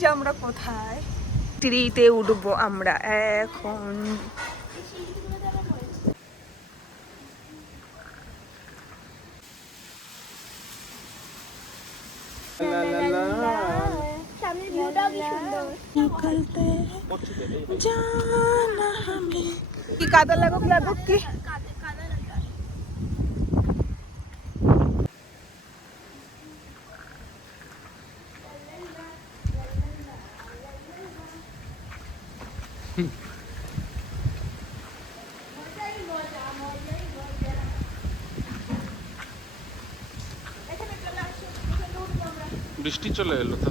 যে আমরা কোথায়, ট্রিতে উঠবো আমরা এখন। কি কাদা লাগুক লাগুক কি বৃষ্টি চলে এলো তো।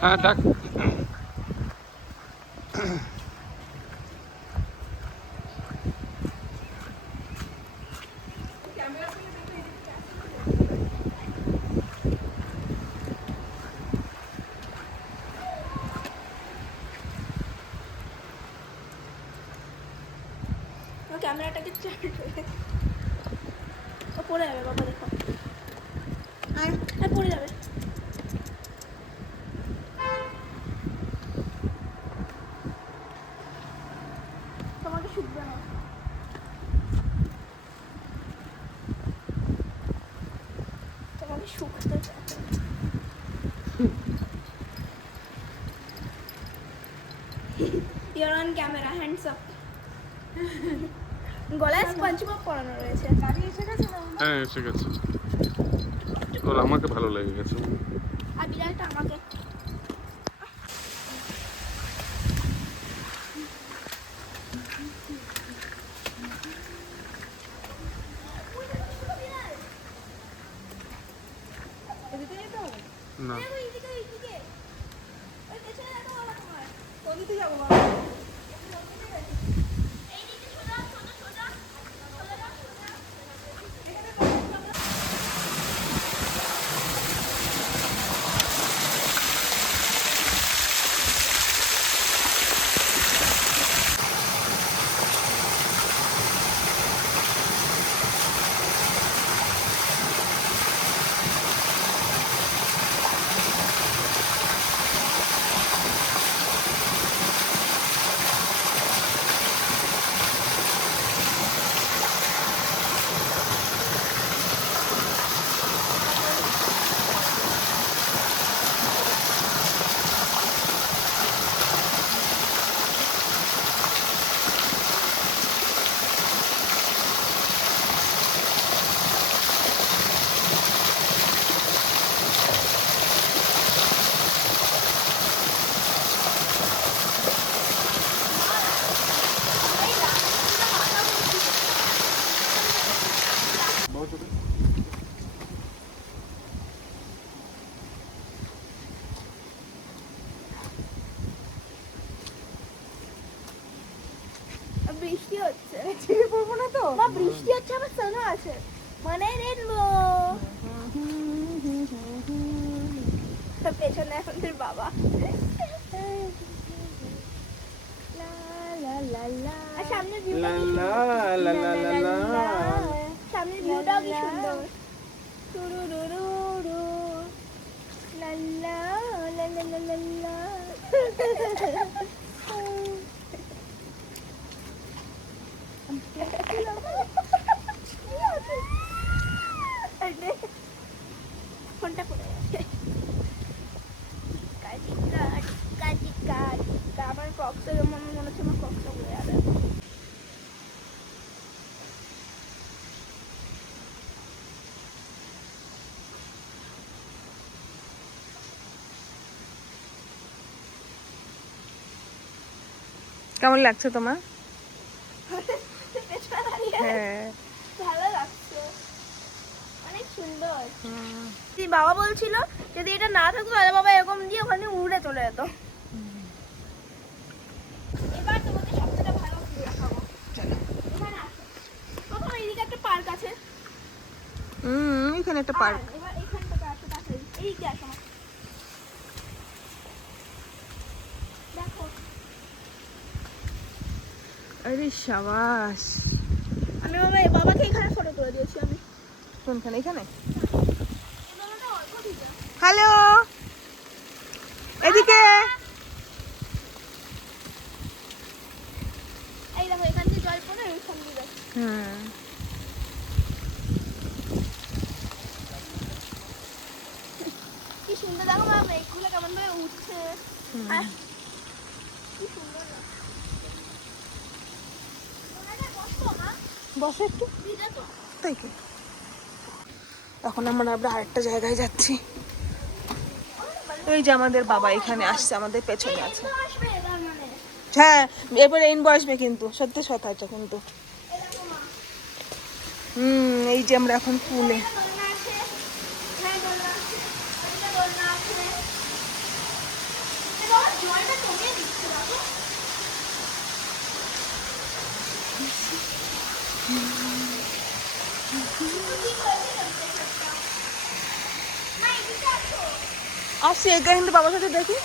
হ্যাঁ ডাক। ক্যামেরাটাকে পড়ে যাবে বাবা, দেখো পড়ে যাবে। তোমাকে শুকবে না, তোমাকে শুকতে You're on camera, hands up. গলায় স্পঞ্জ বব পরানো রয়েছে। গাড়ি এসে গেছে না? হ্যাঁ এসে গেছে। ওর আমাকে ভালো লেগে গেছে। আর বিড়ালটা আমাকে। না বৃষ্টি হচ্ছে, ছিঁড়ে পড়বো না তো? মা বৃষ্টি হচ্ছে, আবার সানও আছে, মানে রেনবো। পেছনে আমাদের বাবা। আর সামনের ভিউটা কি সুন্দর, সামনের ভিউটাও কি সুন্দর। টুরুরুরুরু লা লা লা লা লা লা লা। ফোনটা পড়ে গেছে। আমার ক্রক্স মনে হচ্ছে আমার ক্রক্সটা পড়ে যাবে। কেমন লাগছে তোমার? পেছনে দাঁড়িয়ে হ্যাঁ ভালো লাগছে, অনেক সুন্দর। বাবা বলছিল যদি এটা না থাকতো তাহলে বাবা এরকম দিয়ে ওখানে উড়ে চলে যেত। এবার তোমাদের সবথেকে ভালো ফুল দেখাবো। চলো। এখানে আসো, প্রথম এইদিকে একটা পার্ক আছে। এখানে একটা পার্ক। এবার এইখানটাতে আসো, তাড়াতাড়ি এইদিকে আসো। দেখো আরে শাবাশ। আমি বাবাকে এখানে ফটো তুলে দিয়েছি আমি। কোনখানে? এখানে? এই বাবাটা অল্প দিকে। হ্যালো, এদিকে। এই দেখো এখান থেকে জল পড়ে এইখান দিয়ে যাচ্ছে। কি সুন্দর দেখো মা, মেঘগুলো কেমন ভাবে উঠছে। আর কি সুন্দর লাগছে। ওনাটা বসো মা, বসো একটু। ভিজে তো। তাই কি? এখন আমরা আরেকটা জায়গায় যাচ্ছি। এই যে আমাদের বাবা এখানে আসছে, আমাদের পেছনে আছে। তো আসবে তার মানে। হ্যাঁ, এরপর রেইনবো আসবে কিন্তু, সত্যি কথা এটা কিন্তু। এই দেখো মা, এই যে আমরা এখন পুলে। এখানে দোলনা আছে, এখানে দোলনা আছে, এখানে দোলনা আছে। এই বাবা জলটা কমিয়ে দিচ্ছে দেখো। মা এদিকে আসো। আসছি, এটা কিন্তু বাবার সাথে দেখি।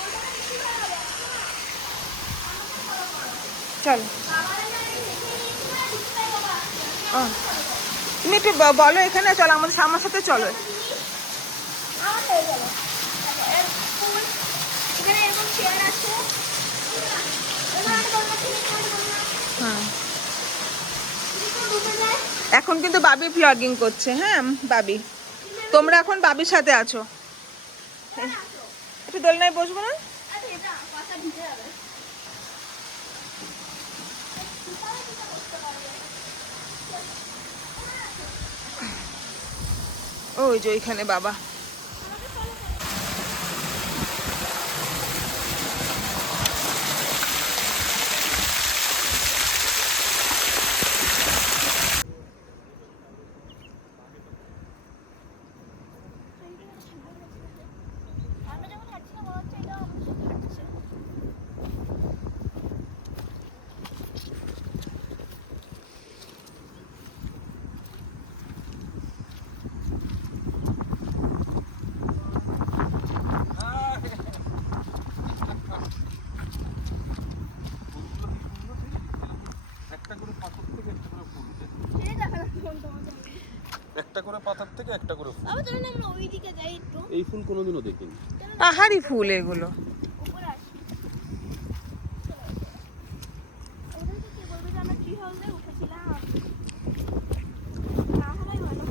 চলো। তুমি একটু বলো এখানে, চলো আমাদের আমার সাথে চলো। আমার হয়ে গেল। এখানে এরকম চেয়ার আছে। এখানে দোলনা আছে, এখানে দোলনা আছে। হ্যাঁ, এদিকে ডুবে যায়। এখন কিন্তু বাবি ভ্লগিং করছে। হ্যাঁ বাবি, তোমরা এখন বাবির সাথে আছো। একটু দোলনায় বসবো না? আরে এটা পাতা ভিজে যাবে। ওই যে ওইখানে বাবা। আমরা যখন হাঁটছিলাম মনে হচ্ছে এটা আমাদের সাথে হাঁটছে। সেই দেখালাম তোমাদের। একটা করে পাতার থেকে একটা করে ফুল। আবার চলুন আমরা ওইদিকে যাই একটু। এই ফুল কোনোদিনও দেখিনি। পাহাড়ি ফুল এগুলো। উপরে আসি। ওদেরকে কি বলবো যে আমরা ট্রি হাউসে উঠেছিলাম। না হলেই ভালো।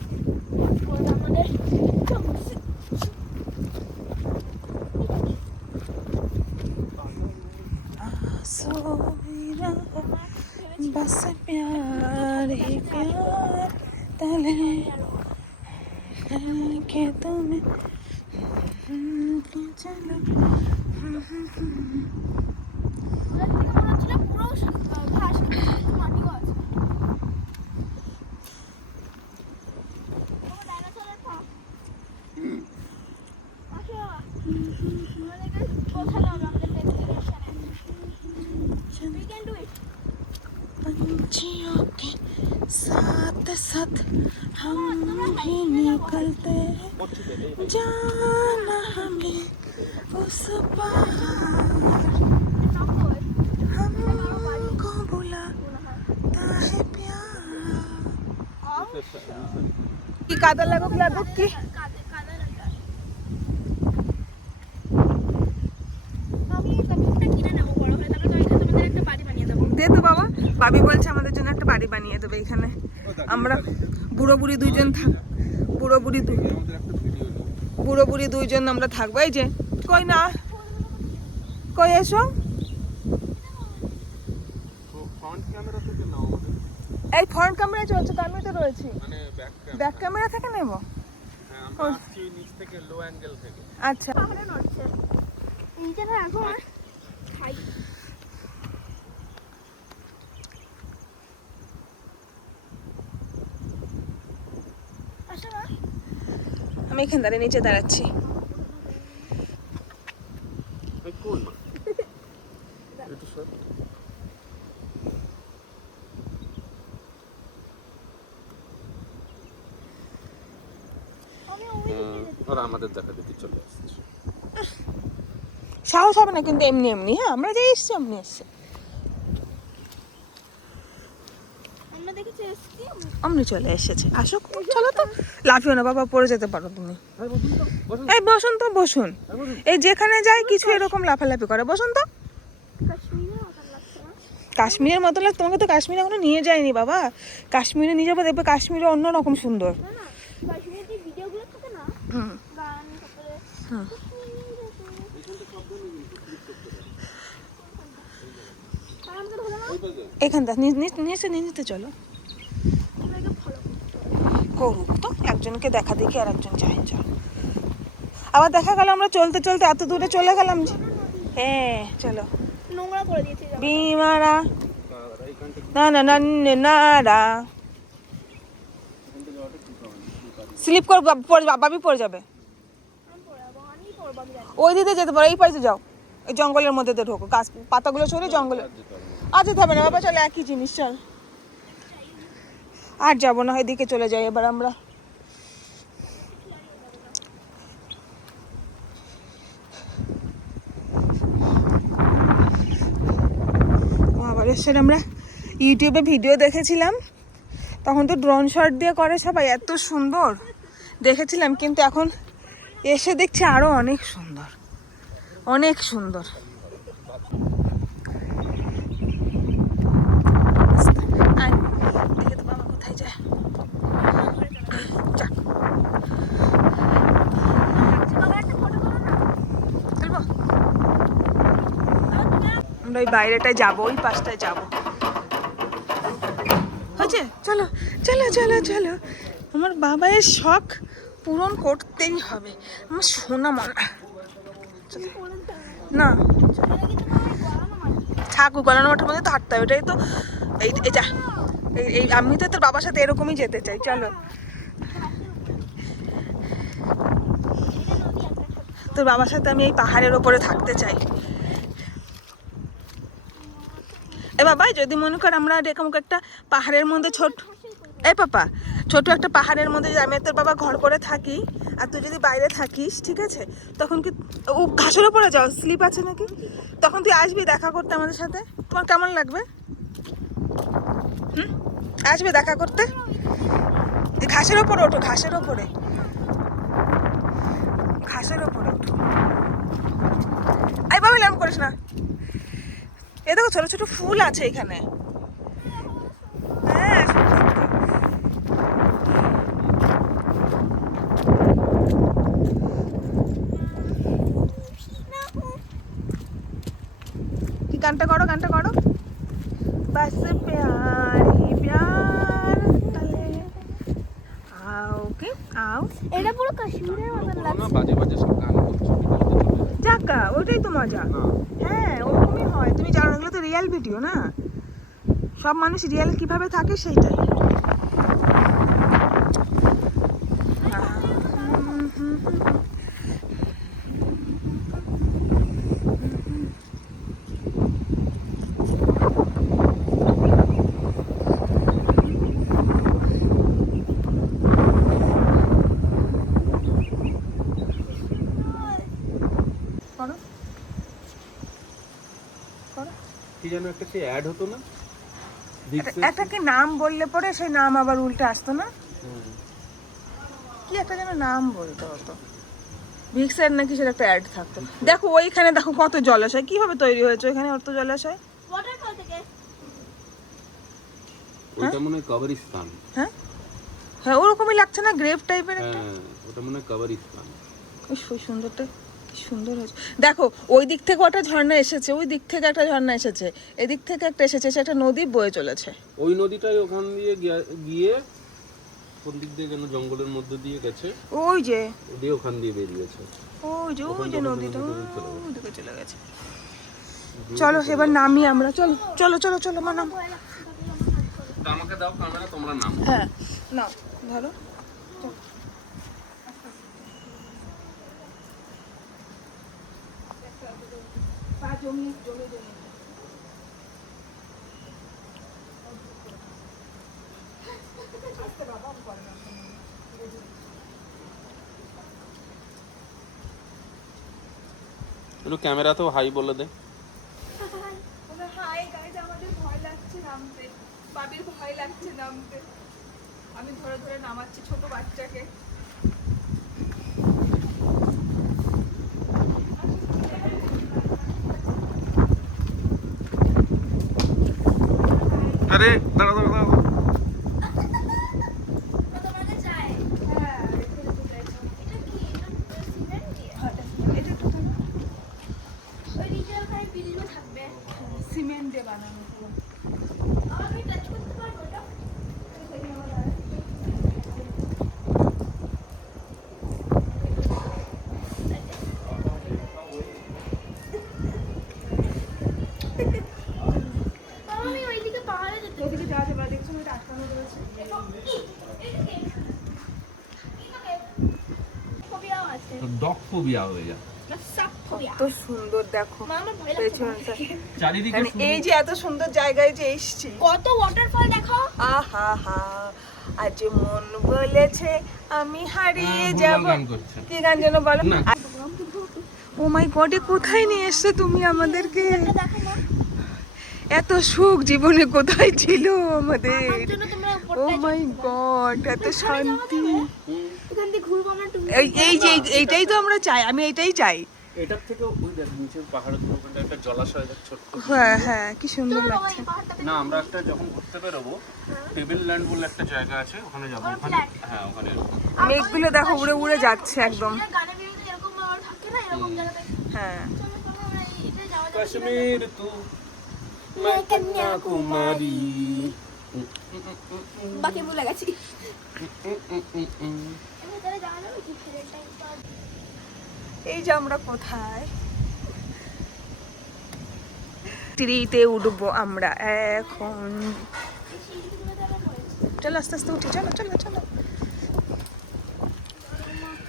ওরা আমাদের बस प्यार ही प्यार तले के तुम्हें चलो। ওদের থেকে মনে হচ্ছিল পুরো ঘাস কেটে মাটিও আছে। ও ডাইনোসরের পা। আসো আমাদেরকে পৌঁছানো হবে আমাদের ডেস্টিনেশনে। We can do it. पंछियों के साथ साथ हम भी निकलते हैं, जाना हमें उस पार, हमको बुलाता है प्यार। কি কাদা লাগুক লাগুক কি দে তো বাবা। বাবি বলছে আমাদের জন্য একটা বাড়ি বানিয়ে দেবে এখানে। আমরা বুড়ো বুড়ি দুইজন বুড়ো বুড়ি দুইজন আমরা থাকবো। এই যে কই না, কই এসো। এই ফ্রন্ট ক্যামেরা চলছে তো, আমি তো রয়েছি। ব্যাক ক্যামেরা থেকে নেব। আচ্ছা আসো মা। আমি এখানে দাঁড়িয়ে নিচে দাঁড়াচ্ছি। এই কোন মা? একটু সর। আমি ওই ওরা আমাদের দেখা দেখি চলে আসছে। সাহস হবে না কিন্তু এমনি এমনি, হ্যাঁ আমরা যে এসছি এমনি এসছি, আমরা দেখেছি এসছি। অমনি চলে এসেছে। আসো চলো তো, লাফিও না বাবা, পড়ে যেতে পারো তুমি। এই বসুন তো, বসুন। এই বসুন তো, বসুন। এই বসুন। এই যেখানে যাই কিছু এরকম লাফালাফি করে, বসুন তো। কাশ্মীরের মতন লাগছে না? কাশ্মীরের মতো লাগে? তোমাকে তো কাশ্মীরে এখনো নিয়ে যায়নি বাবা। কাশ্মীরে নিয়ে যাবো, দেখবে কাশ্মীরে অন্যরকম সুন্দর। না না, কাশ্মীরের যে ভিডিওগুলো থাকে না, হুম গান, তারপরে হুম। আর আমাকে ধরো না, এখানটা নিচে চলো। তোমাকে ফলো করুক তো, একজনকে দেখা দেখি আর একজন যায়, চল। আবার দেখা গেল আমরা চলতে চলতে এত দূরে চলে গেলাম যে। হ্যাঁ চলো। নোংরা করে দিয়েছে জামা। বিমারা না না না নারা স্লিপ করে বাবি পড়ে যাবে। আমি পড়াবো, আমি পড়বো, আমি জানি। ওই দিকে যেতে পারো, এই পাশে যাও, এই জঙ্গলের মধ্যে দিয়ে ঢোকো, গাছ পাতাগুলো সরে জঙ্গলে। আর যেতে হবে না বাবা, চলো একই জিনিস, চল। আর যাবো না, এদিকে চলে যাই এবার আমরা। মহাবালেশ্বর আমরা ইউটিউবে ভিডিও দেখেছিলাম, তখন তো ড্রোন শট দিয়ে করে সবাই, এত সুন্দর দেখেছিলাম, কিন্তু এখন এসে দেখছি আরো অনেক সুন্দর, অনেক সুন্দর। আয়, দেখে তো বাবা কোথায় যায়। যা, বাবা একটা ফটো করো না। চলবো? আমরা ওই বাইরেটায় যাবো, ওই পাশটায় যাবো। হয়েছে, চলো চলো চলো চলো। আমার বাবার শখ পূরণ করতেই হবে, আমার সোনা মনা। না থাক, গলানো মাঠের মধ্যে তো হাঁটতে হবে, ওটাই তো। এই যা, এই আমি তো তোর বাবার সাথে এরকমই যেতে চাই, চলো। তোর বাবার সাথে আমি এই পাহাড়ের ওপরে থাকতে চাই। এ বাবা, যদি মনে কর আমরা এরকম একটা পাহাড়ের মধ্যে এই পাপা, ছোট একটা পাহাড়ের মধ্যে যদি আমি আর তোর বাবা ঘর করে থাকি, আর তুই যদি বাইরে থাকিস, ঠিক আছে, তখন কি ও ঘাসের ওপরে যাও, স্লিপ আছে নাকি, তখন তুই আসবি দেখা করতে আমাদের সাথে, তোমার কেমন লাগবে? হুম, আসবে দেখা করতে? এই ঘাসের ওপরে ওঠো, ঘাসের ওপরে, ঘাসের ওপরে ওঠো। এই বাবা এরকম করিস না। এ দেখো ছোট ছোট ফুল আছে এখানে। হ্যাঁ সুন্দর তো। কি গানটা করো, গানটা করো। বাস প্যারি প্যার তালে আও, কি আও। এটা পুরো কাশ্মীরের মতন না লাগছে। বাজে বাজে সব গান করছে। যাকা, ওইটাই তো মজা। না হ্যাঁ ওরকমই হয়, তুমি জানো, এগুলো তো রিয়েল ভিডিও না, সব মানুষ রিয়েল কিভাবে থাকে সেইটাই। করো করো। কি যেন একটা সে অ্যাড হতো না, একটা কি নাম বললে পরে সেই নাম আবার উল্টে আসতো না, কি একটা যেন নাম বলতে হতো, ভিক্সের নাকি সেটা একটা অ্যাড থাকতো। দেখো ওইখানে দেখো কত জলাশয়, কিভাবে তৈরি হয়েছে ওইখানে অত জলাশয়। ওয়াটারফল থেকে ওটা মনে হয় কবরস্থান। হ্যাঁ হ্যাঁ ওরকমই লাগছে না, গ্রেভ টাইপের একটা। হ্যাঁ ওটা মনে হয় কবরস্থান। ওই সুন্দরটা, কি সুন্দর হয়েছে দেখো। ওই দিক থেকে একটা ঝর্ণা এসেছে, ওই দিক থেকে একটা ঝর্ণা এসেছে, এদিক থেকে একটা এসেছে, সেটা নদী বয়ে চলেছে। ওই নদীটাই ওখান দিয়ে গিয়ে কোন দিক দিয়ে যেন জঙ্গলের মধ্যে দিয়ে গেছে, ওই যে দিয়ে ওখান দিয়ে বেরিয়েছে। ওই যে নদীটা ওদিকে চলে গেছে। চলো এবার নামি আমরা, চলো চলো চলো চলো মা নাম। আমাকে দাও ক্যামেরা, তোমরা নাম। হ্যাঁ নাও ধরো। জমি জমি জমি আস্তে বাবা করে না একটু ক্যামেরাতেও হাই বলে দে। হাই গাইজ, আমাদের ভয় লাগছে নামতে, বাবির ভয় লাগছে নামতে। আমি ধরে ধরে নামাচ্ছি ছোট বাচ্চাকে। আরে দাঁড়া দাঁড়া দাঁড়া। তোমাকে চাই হ্যাঁ রেখে যেতে চাইছি। এটা কি এটা সিমেন্ট দিয়ে এটা একটু ধরো। ওই নিচে ওখানে বিল্ডিং থাকবে সিমেন্ট দিয়ে বানানো পুরো। আমি টাচ করতে পারবো এটা আমি ওইদিকে পাহাড়ে যেতে ওদিকে যাওয়া যাবে না, দেখছো ওইটা আটকানো রয়েছে। ডগ ফোবিয়া হয়ে যায়। কত সুন্দর দেখো পেছনটা। চারিদিকে মানে শুধু এই যে এত সুন্দর জায়গায় যে এসছি, কত ওয়াটারফল দেখাও আহা হা, আজ মন বলেছে আমি হারিয়ে যাব। গান করছে। কি গান যেন বলো? না। ও মাই গড, কোথায় নিয়ে এসছো তুমি আমাদেরকে? দেখো না এত সুখ জীবনে কোথায় ছিল আমাদের? আমার জন্য তোমরা ও উপরটায় মাই গড, এত শান্তি। এখান থেকে ঘুরবো আমরা টুকু এই যে এইটাই তো আমরা চাই, আমি এইটাই চাই। এটার থেকে ওই দেখ নিচের পাহাড়ের ওখানটা একটা জলাশয় দেখ ছোট্ট। হ্যাঁ হ্যাঁ, কি সুন্দর লাগছে। না আমরা একটা যখন ঘুরতে বেরোবো টেবিল ল্যান্ড বলে একটা জায়গা আছে ওখানে যাবো। ওখানে হ্যাঁ ওখানে মেঘগুলো দেখো উড়ে উড়ে যাচ্ছে একদম। গানে বেরোতে এরকম ব্যবহার থাকে না এরকম জায়গাতে হ্যাঁ চলো চলো আমরা এটা যাওয়া যাক কাশ্মীর তু मैं कन्याकुमारी। বাকি ভুলে গেছি ভেতরে যাওয়া যাবে কি ফেরেটা এই যে আমরা কোথায় ট্রিতে উঠবো আমরা এখন। চলো আস্তে আস্তে উঠি, চলো চলো চলো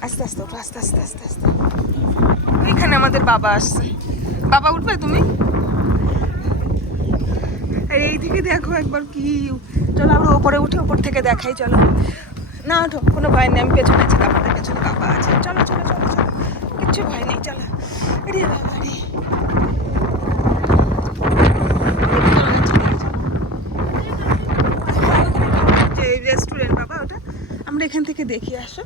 আস্তে আস্তে উঠো, আস্তে আস্তে আস্তে আস্তে। ওইখানে আমাদের বাবা আসছে। বাবা উঠবে তুমি? আর এই দিকে দেখো একবার কি। চলো আমরা ওপরে উঠে ওপর থেকে দেখাই, চলো। না ওঠো, কোনো ভয় নেই, আমি পেছনে আছি, আমাদের পেছনে বাবা আছে। চলো চলো চলো চলো, কিচ্ছু ভয় নেই, চলো। রে বাবা রে, যে রেস্টুরেন্ট বাবা ওটা, আমরা এখান থেকে দেখি, আসো।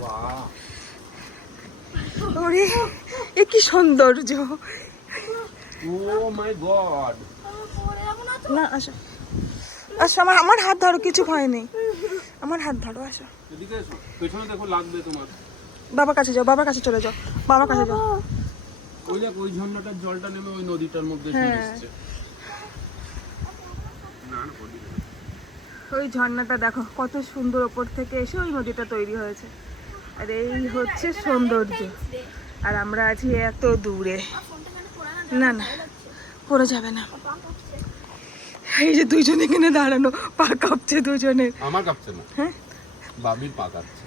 বাহ ওরে এ কি সৌন্দর্য। ও মাই গড। না আসো আসো, আমার হাত ধরো, কিছু ভয় নেই, আমার হাত ধরো, আসো। এদিকে এসো, পেছনে দেখো লাগবে তোমার। বাবার কাছে যাও, বাবার কাছে চলে যাও, বাবার কাছে যাও। ওই দেখ ওই ঝর্ণাটার জলটা নেমে ওই নদীটার মধ্যে চলে হ্যাঁ। এসেছে। না না ওদিকে না। ওই ঝর্ণাটা দেখো কত সুন্দর, ওপর থেকে এসে ওই নদীটা তৈরি হয়েছে। আর এই হচ্ছে সৌন্দর্য। আর আমরা আছি এত দূরে। না না পড়ে যাবে না। এই যে দুইজন এখানে দাঁড়ানো, পা কাঁপছে দুজনের। আমার কাঁপছে না, হ্যাঁ বাবির পা কাঁপছে।